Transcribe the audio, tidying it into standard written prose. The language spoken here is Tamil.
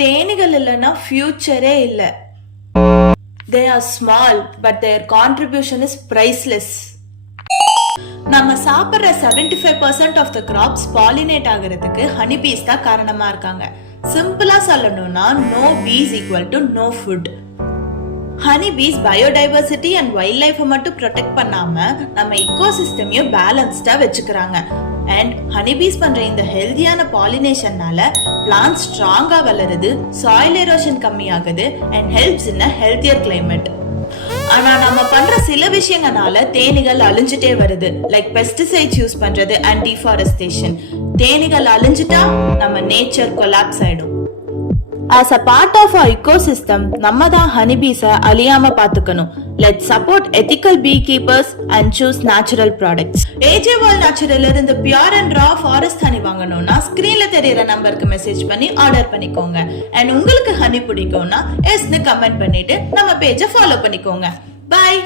தேனிகள் இல்லைன்னா ஃபியூச்சரே இல்லை. They are small, but their contribution is priceless. நம்ம சாப்பிட்ற 75% ஆஃப் த கிராப்ஸ் பாலினேட் ஆகிறதுக்கு ஹனி பீஸ் தான் காரணமா இருக்காங்க. சிம்பிளா சொல்லணும்னா no bees equal to no food. Honey bees biodiversity and wild லைஃபை மட்டும் ப்ரொடெக்ட் பண்ணாம நம்ம இக்கோசிஸ்டமையும் பேலன்ஸ்டா வச்சுக்கிறாங்க. அண்ட் ஹனிபீஸ் பண்ற இந்த ஹெல்தியான பாலினேஷன்னால பிளான்ட் ஸ்ட்ராங்கா வளருது, சாயில் எரோஷன் கம்மியாகுது and helps in a healthier climate. ஆனா நம்ம பண்ற சில விஷயங்களால தேனிகள் அழிஞ்சிட்டே வருது. லைக் பெஸ்டிசைட்ஸ் யூஸ் பண்றது அண்ட் டிஃபாரஸ்டேஷன். தேனிகள் அழிஞ்சிட்டா நம்ம நேச்சர் கொலாப்ஸ் ஆயிடும். As a part of our ecosystem, நம்ம தான் ஹனிபீஸை அழியாம பாத்துக்கணும். Let's support ethical beekeepers and choose natural products. AJ World Natural இருந்து pure and raw forest honey வாங்கணும்னா ஸ்கிரீன்ல தெரியற நம்பருக்கு மெசேஜ் பண்ணி ஆர்டர் பண்ணிக்கோங்க. And உங்களுக்கு ஹனி பிடிக்கும்னா எஸ்னு கமெண்ட் பண்ணிட்டு நம்ம பேஜை ஃபாலோ பண்ணிக்கோங்க. Bye.